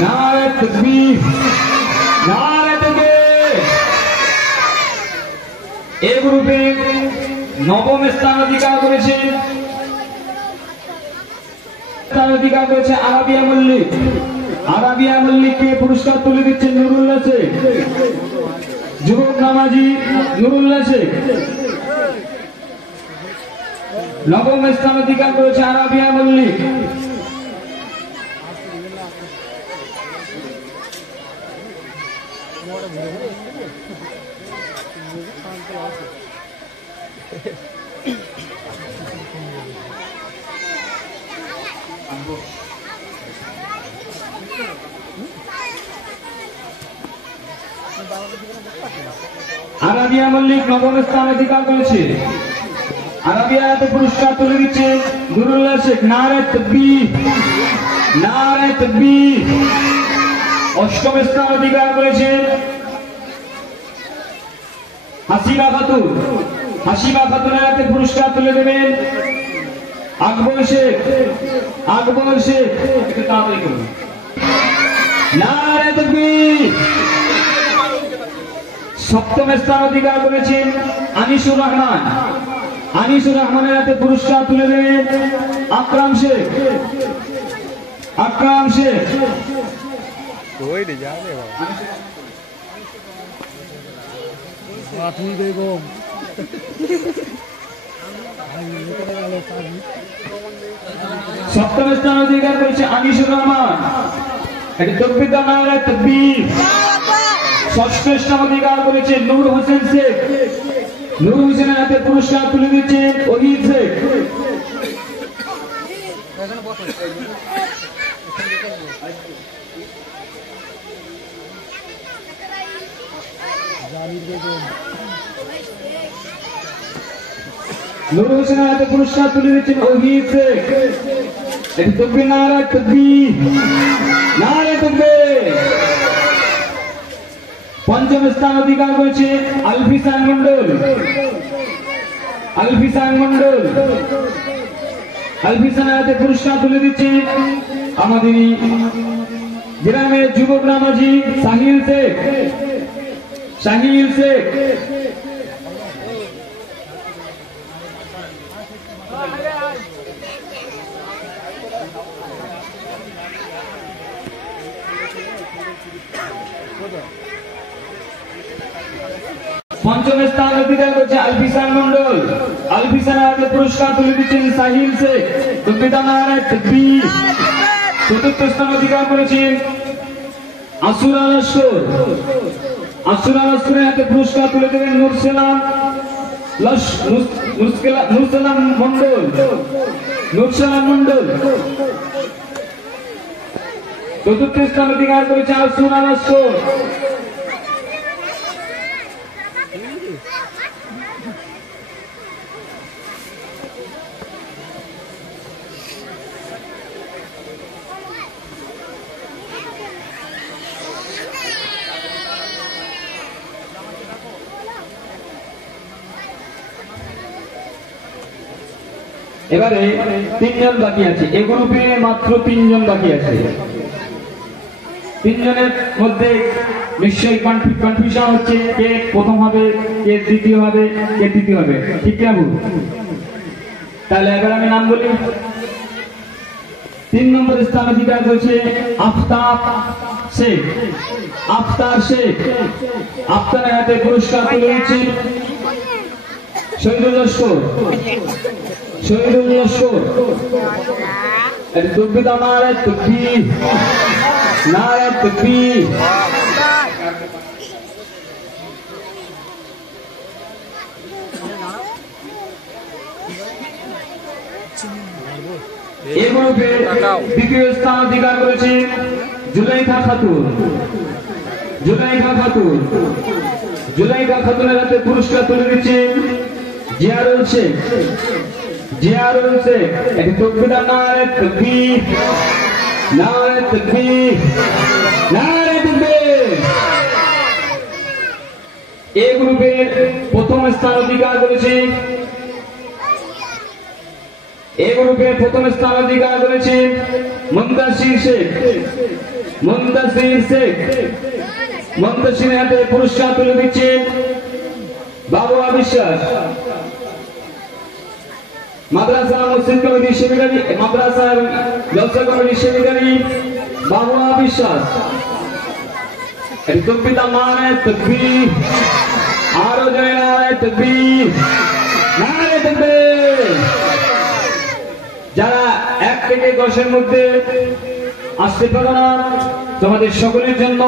নারে তাকবীর, নারে তাকবীর। এই গ্রুপে নবম স্থান অধিকার করেছে আরাবিয়া মল্লিক। আরাবিয়া মল্লিককে পুরস্কার তুলে দিচ্ছেন নুরুল্লাহ শেখ, যুবক নামাজি নুরুল্লাহ শেখ। নবম স্থান অধিকার করেছে আরাবিয়া মল্লিক। আরাবিয়া মল্লিক নবম স্থান অধিকার করেছে। আরাবিয়াতে পুরস্কার তুলে দিচ্ছে নুরুল্লাহ শেখ। নারে তাকবীর, নারে তাকবীর। অষ্টম স্থান অধিকার করেছে হাসিবা খাতুন। হাসিবা খাতুনের হাতে পুরস্কার তুলে দেবেন আকবর শেখ। আকবর শেখ একটু তাড়াতাড়ি করুন। নারে তাকবীর। সপ্তম স্থান অধিকার করেছেন আনিসুর রহমান। আনিসুর রহমানের হাতে পুরস্কার তুলে দেবেন আকরাম শেখ। আকরাম শেখ। সপ্তম স্থান অধিকার করেছে আনিসুর রহমান। এটি তকবীর নারে তাকবীর। ষষ্ঠ স্থান অধিকার করেছে নূর হোসেন শেখ। নূর হোসেনের হাতে পুরস্কার তুলে দিচ্ছেন ওহিদ শেখ। নূর হোসেনের হাতে পুরস্কার তুলে দিচ্ছেন ওহিদ শেখ। এটি তকবীর নারে তাকবীর, নারে তাকবীর। পঞ্চম স্থান অধিকার করেছে আলফিসান মন্ডল। আলফিসান মন্ডল। আলফিসানের হাতে পুরস্কার তুলে দিচ্ছে আমাদের গ্রামের যুবক নামাজি শাহিল শেখ। শাহিল শেখ। পঞ্চম স্থান অধিকার করছে আলফিসান মন্ডল। আলফিসানের হাতে পুরস্কার তুলে দিচ্ছেন সাহিল শেখ। তাকবীর। চতুর্থ স্থান অধিকার করেছেন আসুরা লস্কর। আসুরা লস্করের হাতে পুরস্কার তুলে দেবেন নুরসালাম মন্ডল। নুরসালাম মন্ডল। চতুর্থ স্থান অধিকার করেছে আসুরা লস্কর। এবারে তিনজন বাকি আছে। এই গ্রুপে মাত্র তিনজন বাকি আছে। তিনজনের মধ্যে নিশ্চয়ই কনফিউশন হচ্ছে কে প্রথম হবে, কে দ্বিতীয় হবে, কে তৃতীয় হবে। ঠিক না বলুন? তাহলে এবার আমি নাম বলি। 3 নম্বর স্থান অধিকার করেছে আফতাব শেখ। আফতার শেখ। আফতারের হাতে পুরস্কার তুলে দিচ্ছে শহীদুল লস্কর। শহীদুল লস্কর। তকবীর নারে তাকবীর, নারে তাকবীর। এই গ্রুপে দ্বিতীয় স্থান অধিকার করেছে জুলাইখা খাতুন। জুলাইখা খাতুন। জুলাইখা খাতুনের হাতে পুরস্কার তুলে দিচ্ছে জিয়ারুল শেখ। জিয়ারুল শেখ। এটি তকবীর নারে তাকবীর, নারে তাকবীর, নারে তাকবীর। এই গ্রুপের প্রথম স্থান অধিকার করেছে এই গ্রুপে প্রথম স্থান অধিকার করেছে মুন্তাসির শেখ। মুন্তাসির শেখ মুন্তাসিরের হাতে পুরস্কার তুলে দিচ্ছেন বাবুয়া বিশ্বাস মাদ্রাসা মসজিদ কমিটির সেক্রেটারি মাদ্রাসা জলসা কমিটির সেক্রেটারি বাবুয়া বিশ্বাস পিতা নারায়ে তাকবীর আরো জয় নারায়ে তাকবীর নারায়ে তাকবীর। যারা 1 থেকে 10-এর মধ্যে আসতে পারো না তোমাদের সকলের জন্য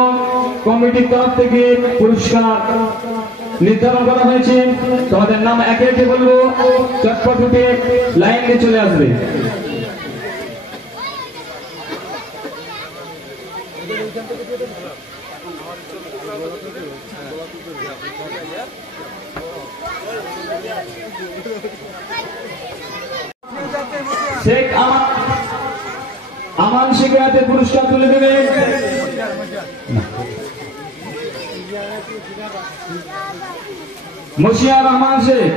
কমিটির তরফ থেকে পুরস্কার নির্ধারণ করা হয়েছে। তোমাদের নাম একে একে বলবো, চটপট উঠে লাইন দিয়ে চলে আসবে। শেখ আমান শেখের হাতে পুরস্কার তুলে দেবে মশিয়া রহমান শেখ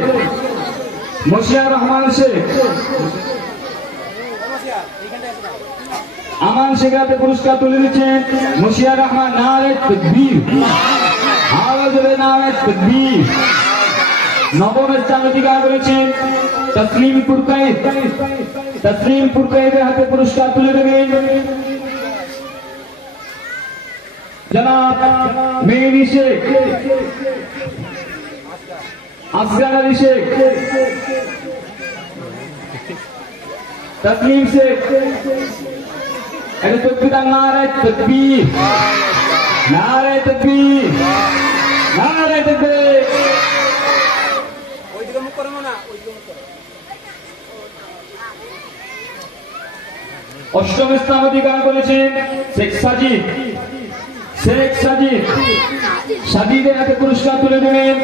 আমান শেখের হাতে পুরস্কার তুলে দিচ্ছেন মশিয়া রহমান। নারায়ে তাকবীর আওয়াজ হবে নারায়ে তাকবীর। নবম স্থান অধিকার করেছেন তসলিম পুরকায়েতের হাতে পুরস্কার তুলে দেবেন জনাব মেহেদী শেখ আসগার আলী শেখ তসলিম শেখ। নারায়ে তাকবীর নারায়ে তাকবীর নারায়ে তাকবীর। অষ্টম স্থান অধিকার করেছেন শেখ সাজিদের হাতে পুরস্কার তুলে দেবেন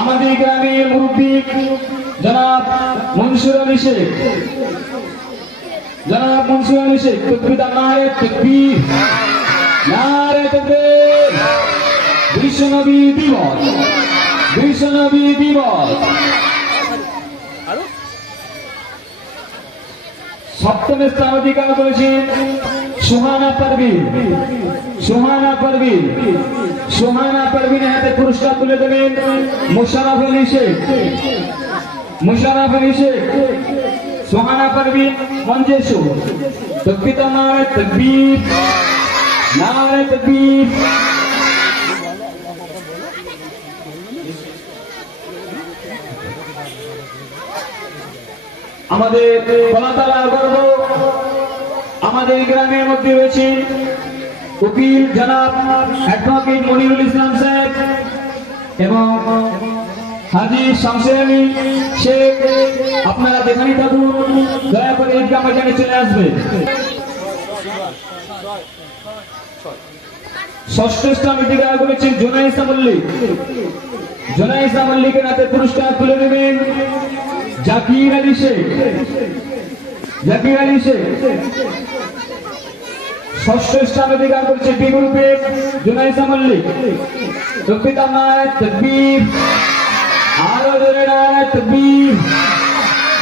আমাদের গ্রামের মুরব্বী জনাব মনসুর আলী শেখ। নারায়ে তাকবীর নারায়ে তাকবীর। বিশ্বনবী দিবস। সপ্তম স্থান অধিকার করেছেন সুহানা পারভীনের হাতে পুরস্কার তুলে দেবেন মোশাররফ আলী শেখ। সুহানা পারভীন মঞ্জেশু তকবীর নারায়ে তাকবীর। আমাদের কলাতলার গর্ব আমাদের গ্রামের মধ্যে রয়েছে উকিল জনাব অ্যাডভোকেট মনিরুল ইসলাম সাহেব এবং হাজী শামসুল আলী শেখ। আপনারা যেখানে থাকুন দয়া করে ঈদগাহ ময়দানে চলে আসবেন। ষষ্ঠ স্থান অধিকার করেছেন জোনাইসা মল্লিকের হাতে পুরস্কার তুলে দেবেন জাকির আলী শেখ। ষষ্ঠ স্থান অধিকার করছে বি গ্রুপে জোনাইসা মল্লিক। নারায়ে তাকবীর আরো জোরে নারায়ে তাকবীর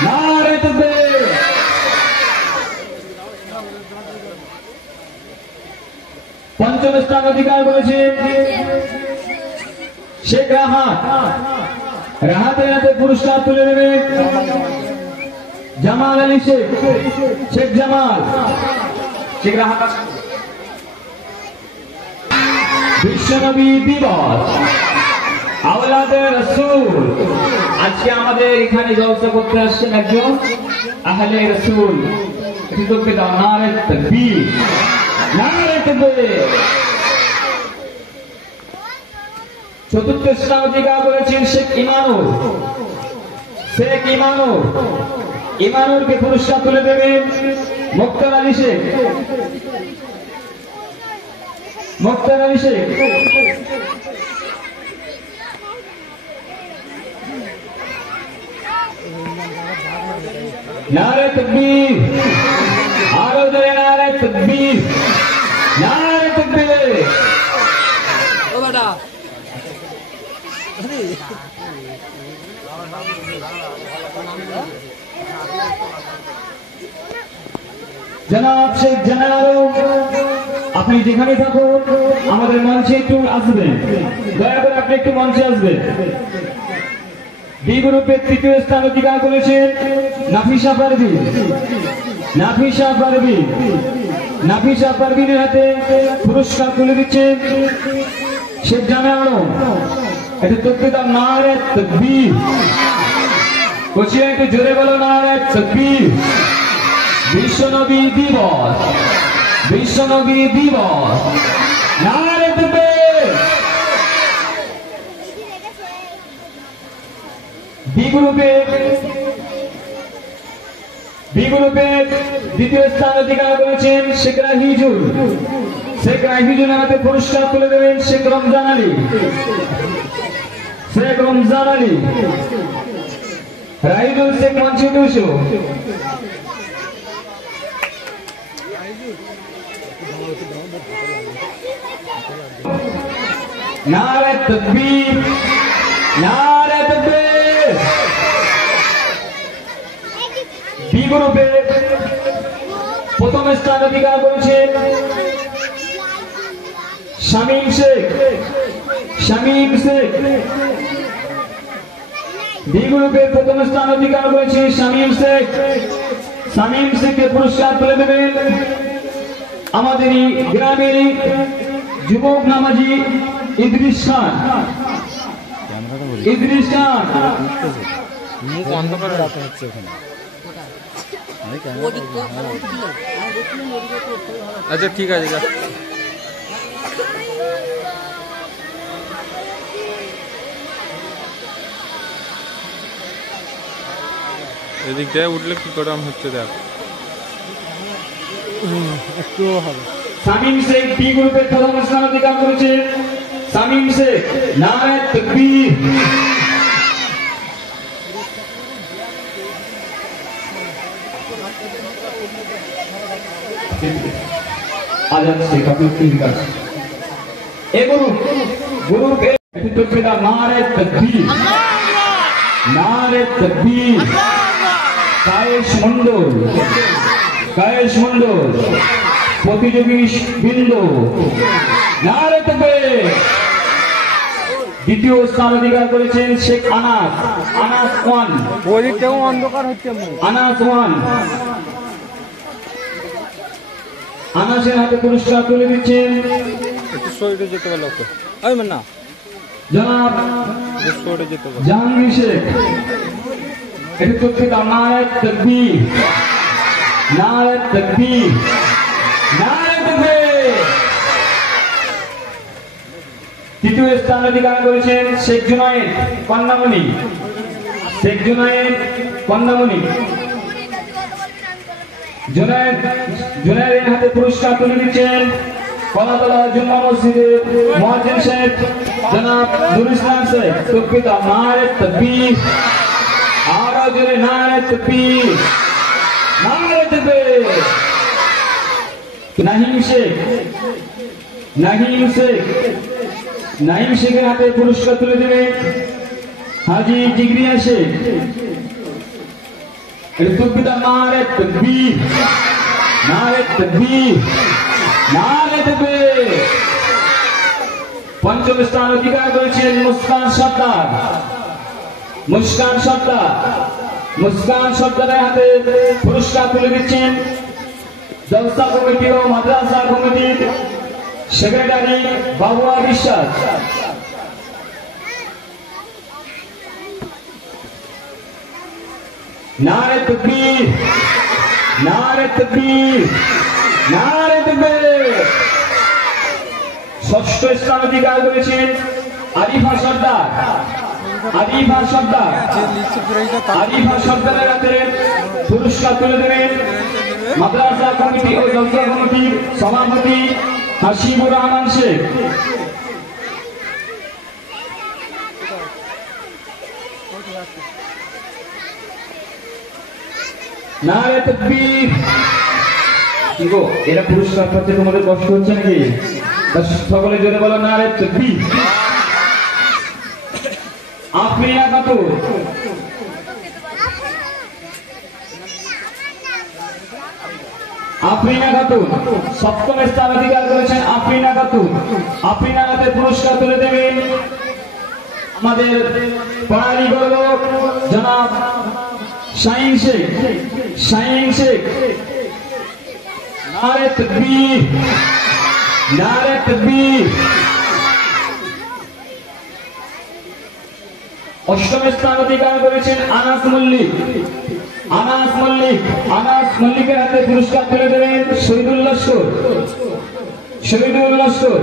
নারায়ে তাকবীর। পঞ্চম স্থান অধিকার করেছে শেখ রাহাতের হাতে পুরস্কার তুলে দেবে জামাল আলী শেখ রাহাত। বিশ্বনবী দিবস আওলাদে রাসূল। আজকে আমাদের এখানে জলসা করতে আসছেন একজন আহলে রাসূল। নারায়ে তাকবীর নারায়ে তাকবীর। চতুর্থ স্থান অধিকার করেছেন শেখ ইমানুরকে পুরস্কার তুলে দেবেন মুক্তার আলী শেখ। नारे तकबीर, आरो जय नारे तकबीर, नारे तकबीर। ओ बेटा जनाब शेख जनारो আপনি যেখানে থাকুন আমাদের মঞ্চে একটু আসবেন, দয়া করে আপনি একটু মঞ্চে আসবেন। বি গ্রুপের তৃতীয় স্থান অধিকার করেছেন নাফিসা পারভিন। নাফিসা পারভিন, নাফিসা পারভিনের হাতে পুরস্কার তুলে দিচ্ছেন শেখ জামে আলম। এটা তকবীর, নারে তাকবীর। কোচিয়া একটু জোরে বলো নারে তাকবীর। বিশ্বনবী দিবস, বিশ্বনবী দিবস, নারে তাকবীর। বি গ্রুপের দ্বিতীয় স্থান অধিকার করেছেন শেখ রাহিজুল। শেখ রাহিজুল হাতে পুরস্কার তুলে দেবেন শেখ রমজান আলী। শেখ রমজান আলী, রাহিজুল শেখ মঞ্চে উঠে। নারে তাকবীর, নারে তাকবীর। বি গ্রুপে প্রথম স্থান অধিকার করেছেন শামীম শেখ। শামীম শেখ বি গ্রুপে প্রথম স্থান অধিকার করেছে শামীম শেখ। শামীম শেখকে পুরস্কার তুলে দেবেন আমাদেরই গ্রামেরই যুবক নামাজি ইদ্রিস খান। ইদ্রিস খান আচ্ছা ঠিক আছে, এদিকটায় উঠলে কি করে হচ্ছে দেখ একটু হবে। শামীম শেখ বি গ্রুপের প্রথম স্থান অধিকার করেছে। শামীম শেখ, নারে তাকবীর। আজাদ শেখ আপনি তিন কাজ এ গ্রুপ এটি তকবীর, নারে তাকবীর, নারে তাকবীর। কায়েস মন্ডল, কায়েস মন্ডল প্রতিযোগী বৃন্দ, নারে তাকবীর। দ্বিতীয় স্থান অধিকার করেছেন শেখ আনাস। আনাস ওয়ান, ওদিকটাও অন্ধকার হচ্ছে। আনাস ওয়ান। আনাসের হাতে পুরস্কার তুলে দিচ্ছেন একটু সরে যেতে পারলো না জনাব সরে যেতে পারলো জাহাঙ্গীর শেখ। এটি তকবীর, নারে তাকবীর, নারে তাকবীর, নারে তাকবীর। তৃতীয় স্থান অধিকার করেছেন শেখ জুনায়েদ কন্যামণি। শেখ জুনায়েদ কন্যামণি। জুনায়েদের হাতে পুরস্কার তুলে দিচ্ছেন কলাতলা জুম্মা মসজিদের মুয়াজ্জিন সাহেব জনাব নুরুল ইসলাম শেখ। তকবীর, নারে তাকবীর। আরো জোরে নারে তাকবীর, নারে তাকবীর। নাহিম শেখ, নাহিম শেখ, নাহিম শেখের হাতে পুরস্কার তুলে দেবে হাজি জিগরিয়া শেখ। তকবীর, নারে তাকবীর, নারে তাকবীর, নারে তাকবীর। পঞ্চম স্থান অধিকার করেছেন মুস্কান সর্দার। মুস্কান সর্দার, মুস্কান সর্দারের হাতে পুরস্কার তুলে দিচ্ছেন জলসা কমিটি ও মাদ্রাসা কমিটির সেক্রেটারি বাবুয়া বিশ্বাস। নারে তাকবীর, নারে তাকবীর, নারে তাকবীর। ষষ্ঠ স্থান অধিকার করেছেন আরিফা সর্দার। আরিফা সর্দার, আরিফা সর্দারের হাতে পুরস্কার তুলে দেবেন মাদ্রাসা কমিটি ও জলসা কমিটির সভাপতি হাসিবুর রহমান শেখ। নারে তাকবীর। কি গো, এরা পুরস্কার পাচ্ছে, তোমাদের কষ্ট হচ্ছে নাকি? সকলে জোরে বলো নারে তাকবীর। আফরিনা খাতুন, আফরিনা খাতুন সপ্তম স্থান অধিকার করেছেন আফরিনা খাতুন। আফরিনা হাতে পুরস্কার তুলে দেবেন আমাদের পাড়ারই গর্ব জনাব শাহিন শেখ। শাহিন শেখ, নারে তাকবীর, নারে তাকবীর। অষ্টম স্থান অধিকার করেছেন আনাস মল্লিক। আনাস মল্লিক, আনাস মল্লিকের হাতে পুরস্কার তুলে দেবেন শহীদুল লস্কর। শহীদুল লস্কর,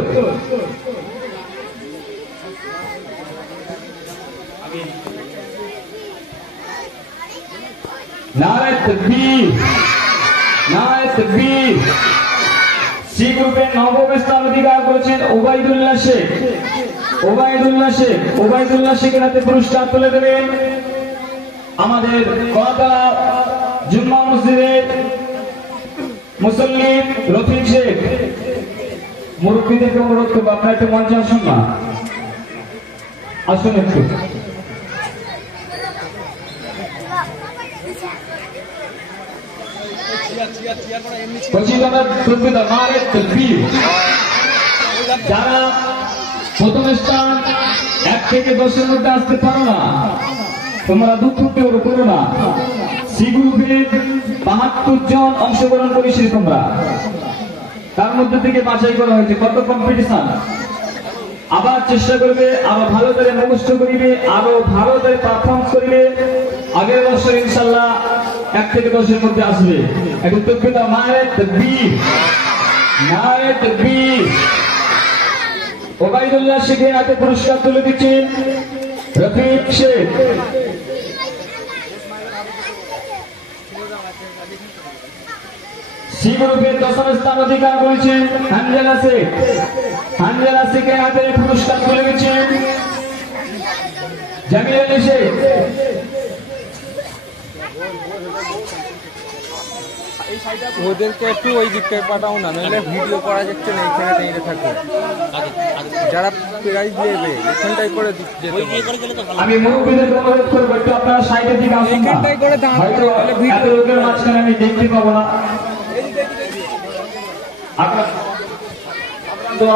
নারে তাকবীর, নারে তাকবীর। সি গ্রুপে নবম স্থান অধিকার করেছেন ওবায়দুল্লাহ শেখ। ওবায়দুল্লাহ শেখ, ওবায়দুল্লাহ শেখের হাতে পুরস্কার তুলে দেবেন আমাদের কলাতলা জুম্মা মসজিদের মুসল্লি রফিক শেখ। মুরব্বীদেরকে অনুরোধ করবো আপনারা একটু মঞ্চে আসুন না, আসুন একটু। যারা প্রথম স্থান 1 থেকে 10-এর মধ্যে আসতে পারো না, তোমরা দুঃখ করো না। সি গ্রুপে 72 জন অংশগ্রহণ করেছি তোমরা, তার মধ্যে থেকে বাছাই করা হয়েছে। কত কম্পিটিশন, আবার চেষ্টা করবে, আরো ভালো করে মুখস্থ করিবে, আরো ভালো করে পারফরমেন্স করিবে। আগের বছর ইনশাল্লাহ 1 থেকে 10-এর মধ্যে আসবে। একটু তাকবীর দাও, নারে তাকবীর, নারে তাকবীর। ওবায়দুল্লাহ শেখের হাতে পুরস্কার তুলে দিচ্ছেন রফিক শেখ। সি গ্রুপের 10ম স্থান অধিকার করেছেন হানজালা শেখ। হানজালা শেখের হাতে পুরস্কার তুলে দিচ্ছেন জামিল আলী শেখ। ওদেরকে একটু ওই দিকটায় পাঠাও না, নইলে ভিডিও করা যাচ্ছে না, এখানে দাঁড়িয়ে থাকো। যারা প্রাইজ নেবে এখানটাই করে যেতে হবে। আমি মুরব্বীদের অনুরোধ করবো একটু আপনারা সাইডের দিকে আসুন না, এখানটাই করে দাঁড়ান, হয়তো এত লোকের মাঝখানে আমি দেখতে পাবো না। আপনার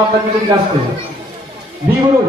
আপনার দিকে আসতে বি গ্রুপ